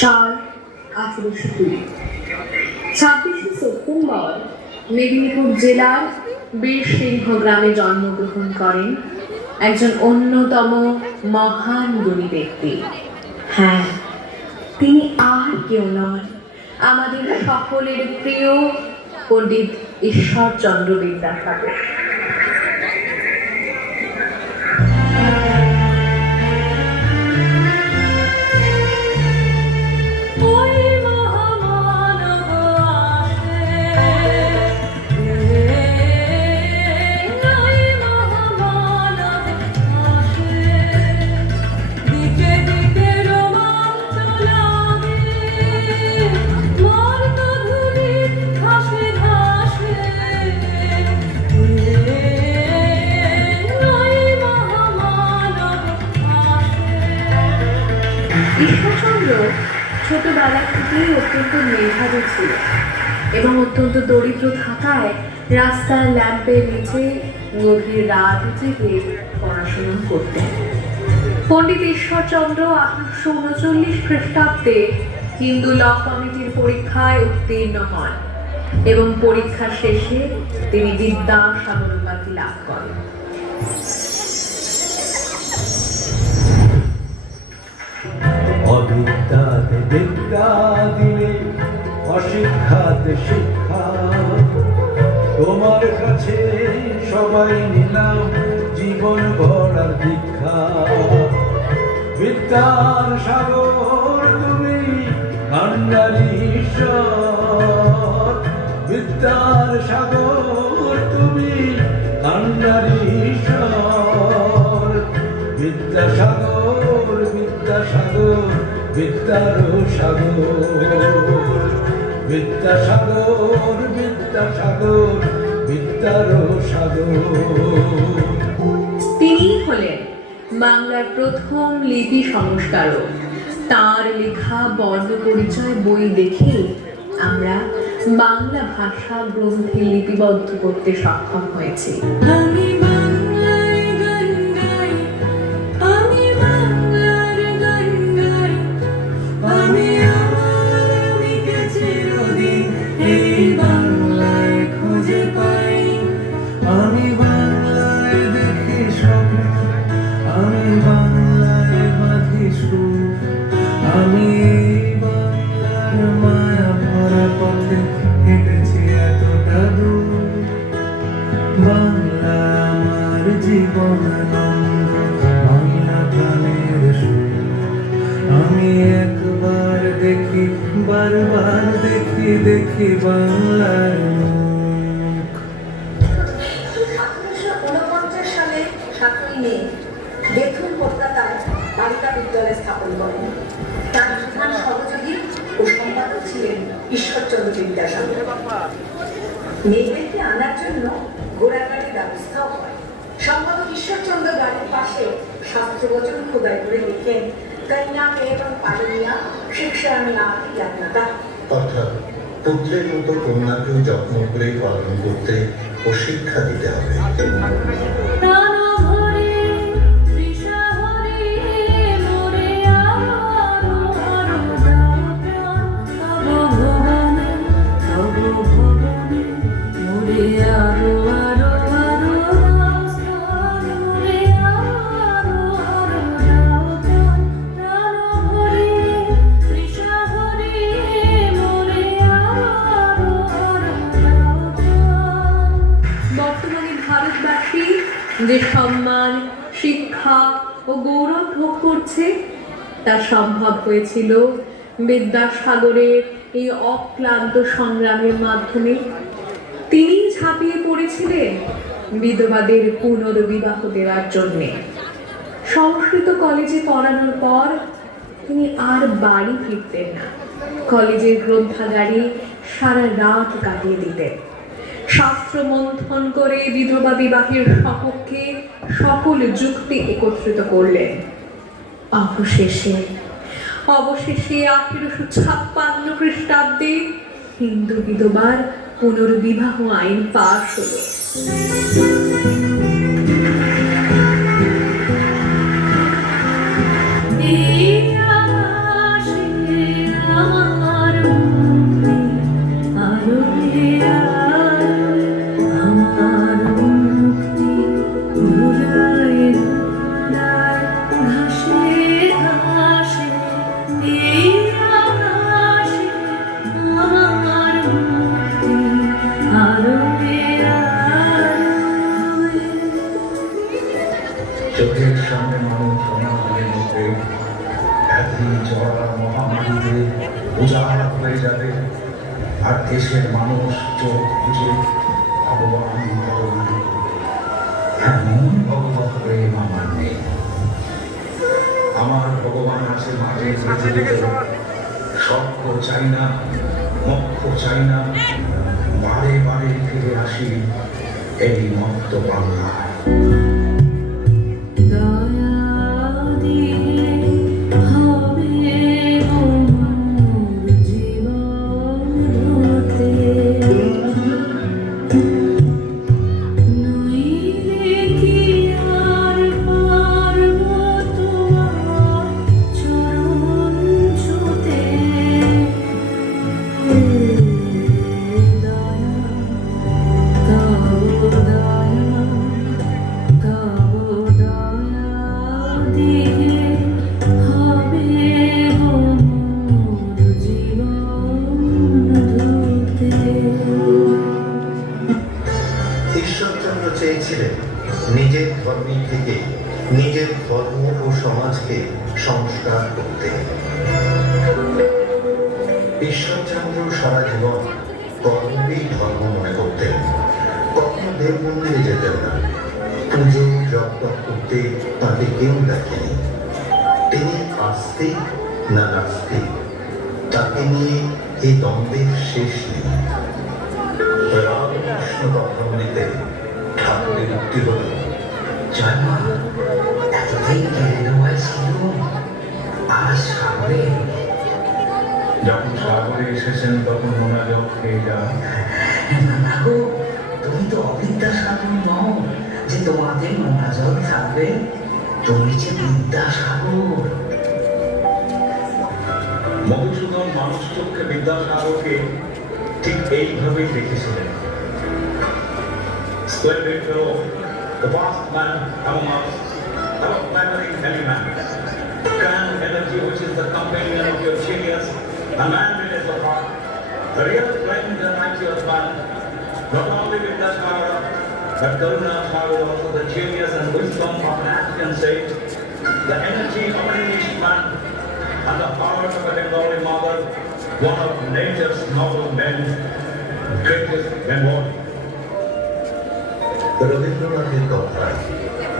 সাল 1802। 26শে সেপ্টেম্বর মেদিনীপুর জেলার বীরসিংহ গ্রামে জন্মগ্রহণ করেন একজন অন্যতম মহান গুণী ব্যক্তি। হ্যাঁ, তিনি আর কেউ নন, আমাদের সকলের প্রিয় পণ্ডিত ঈশ্বরচন্দ্র বিদ্যাসাগর। ঈশ্বরচন্দ্র ছোটবেলা থেকেই অত্যন্ত মেধাবী ছিল এবং অত্যন্ত দরিদ্র থাকায় রাস্তার ল্যাম্পের নিচে গভীর রাত জেগে পড়াশোনা করতেন। পণ্ডিত ঈশ্বরচন্দ্র 1839 খ্রিস্টাব্দে হিন্দু ল কমিটির পরীক্ষায় উত্তীর্ণ হন এবং পরীক্ষা শেষে তিনি বিদ্যাসাগর উপাধি লাভ করেন। অবিদ্যাতে বিদ্যা দিলে, অশিক্ষাতে শিক্ষা, তোমার কাছে সবাই নিলাম জীবন ভরার দীক্ষা। বিদ্যার সাগর তুমি কান্ডারি ঈশ্বর, বিদ্যার সাগর তুমি কান্ডারি ঈশ্বর। বিদ্যাসাগর বিদ্যাসাগর বিদ্যার সাগর, বিদ্যাসাগর বিদ্যাসাগর বিদ্যার সাগর। তিনি হলেন বাংলার প্রথম লিপি সংস্কারক। তাঁর লেখা বর্ণ পরিচয় বই দেখে আমরা বাংলা ভাষা গ্রন্থে লিপিবদ্ধ করতে সক্ষম হয়েছি। বাংলা আমার জীবনানন্দ, বাংলা প্রাণের সুর। আমি একবার দেখি, বারবার দেখি, দেখি বাংলার মুখ। 1749 সালে 7ই মে বেথুন কলকাতায় বালিকা বিদ্যালয় স্থাপন করেন। তার প্রধান সহযোগী ও সম্পাদক ছিলেন ঈশ্বরচন্দ্র বিদ্যাসাগর। মেয়েদেরকে আনার জন্য ঘোড়াগাড়ির ব্যবস্থাও হয়। সম্পাদক ঈশ্বরচন্দ্র গাড়ির পাশে শাস্ত্রবচন খোদাই করে লিখেন, কন্যাকে এবং পালনিয়া শিক্ষা না জান্নাতা, অর্থাৎ পুত্রের মতো কন্যাকেও যত্ন করে পালন করতে ও শিক্ষা দিতে হবে। যে সম্মান, শিক্ষা ও গৌরব ভোগ করছে তা সম্ভব হয়েছিল বিদ্যাসাগরের এই অক্লান্ত সংগ্রামের মাধ্যমে। তিনি ঝাঁপিয়ে পড়েছিলেন বিধবাদের পুনর্বিবাহ দেওয়ার জন্যে। সংস্কৃত কলেজে পড়ানোর পর তিনি আর বাড়ি ফিরতেন না। কলেজের গ্রন্থাগারে সারা রাত কাটিয়ে দিতেন। শাস্ত্র মন্থন করে বিধবা বিবাহের সপক্ষে সকল যুক্তি একত্রিত করলেন। অবশেষে 1856 খ্রিস্টাব্দে হিন্দু বিধবার পুনর্বিবাহ আইন পাস হলো। এই আকাশে আমার মুক্তি আলোয় আলোয়। চোখের সামনে মানুষ সমাজের মধ্যে ব্যাধি জ্বর মহামারীতে উজাড় হয়ে যাবে, আর দেশের মানুষ চোখ বুঝে ভগবান ভগবান এমন ভগবত প্রেম আমার নেই। আমার ভগবান আছে মাঝে পৃথিবীতে, সক্ষ চাই না, মক্ষ চাই না, বারে বারে ফিরে আসি এই মত্ত বাংলায়। দয়া দিলে হবে মোর জীবন হতে, নইলে কি আর পারব তোমার চরণ ছুঁতে। দয়া তব দয়া তব দয়া দিলে হবে মোর জীবন ধুতে। ঈশ্বরচন্দ্র চেয়েছিলেন নিজের ধর্মের থেকে নিজের ধর্ম ও সমাজকে সংস্কার করতে। ঈশ্বরচন্দ্র সারা জীবন কর্মকেই ধর্ম মনে করতেন, কখনো দেব মন্দিরে যেতেন না, পুজো জপ তপ করতে তাকে কেউ দেখেনি। তিনি আস্তিক না নাস্তিক, তাকে নিয়ে এই দ্বন্দ্বের শেষ নেই। রামকৃষ্ণ তত্ত্বাবলীতে ঠাকুরের উক্তি হল, জয় মা, এতদিন কেড়ে নেওয়া ছিল, আজ সাগরে এলো। যখন সাগরে এসেছেন তখন মোনাজত খেয়ে যান। না গো, তুমি তো অবিদ্যাসাগর নও যে তোমাদের মোনাজত থাকবে, তুমি যে বিদ্যাসাগর। মধুসূদন মানুষ চক্ষে বিদ্যাসাগরকে ঠিক এইভাবেই দেখেছিলেন। Splendid fellow, the vast man among us, our primary element, grand energy which is the companion of your genius, a manliness of heart, a real friend and righteous man, not only Vidyasagara, but Karuna Sagar, also the genius and wisdom of an African sage, the energy of an English man, and the heart of a Bengali mother, one of nature's noble men, greatest and one. রবীন্দ্রনাথের কথায়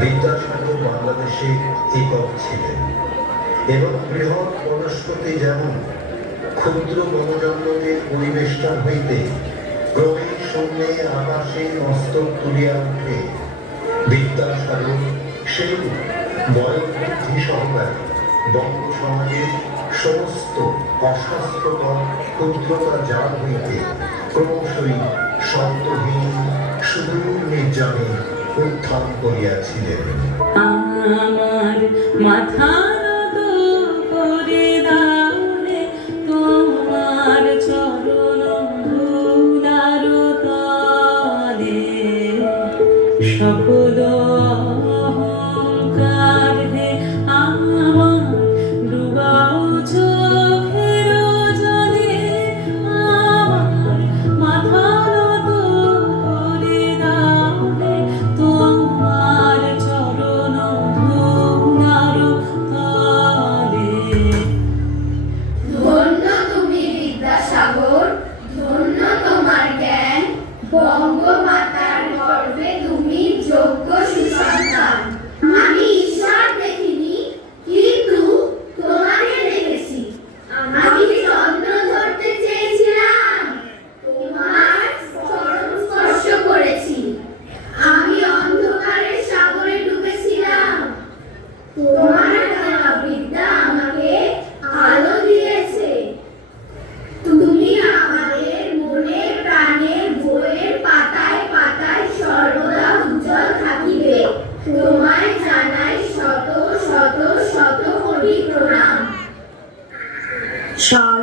বিদ্যাসাগর বাংলাদেশে একক ছিলেন, এবং বৃহৎ বনস্পতি যেমন ক্ষুদ্র বনজঙ্গলের পরিবেষ্টন হইতে ক্রমে শূন্যে আকাশে মস্তক তুলিয়া উঠে, বিদ্যাসাগর সেই বয়োবৃদ্ধি সহকারে বঙ্গ সমাজের সমস্ত অস্বাস্থ্যকর ক্ষুদ্রতা জাল হইতে ক্রমশই শব্দহীন সুদূর নির্জনে উত্থান করিয়াছিলেন। আমার মাথা নত করে দাও তোমার চরণ ধুলার তলে, সকল অহংকার হে আমার ডুবাও চোখের জলে। আমার মাথা নত করে দাও তোমার চরণ ধুলার তলে। ধন্য তুমি বিদ্যাসাগর, ধন্য তোমার জ্ঞান, বঙ্গমাতার গর্ভে তুমি যোগ্য সুসন্তান। আমি ঈশ্বর দেখিনি, কিন্তু তোমাকে দেখেছি। আমি চন্দ্র ধরতে চেয়েছিলাম, তোমার চরণ স্পর্শ করেছি। আমি অন্ধকারের সাগরে ডুবেছিলাম, তোমার দেওয়া বিদ্যা আমাকে আলো দিয়েছে। তুমি আমাদের মনে প্রাণে বইয়ের পাতায় পাতায় সর্বদা উজ্জ্বল থাকিবে। তোমায় জানাই শত শত শত কোটি প্রণাম। সাল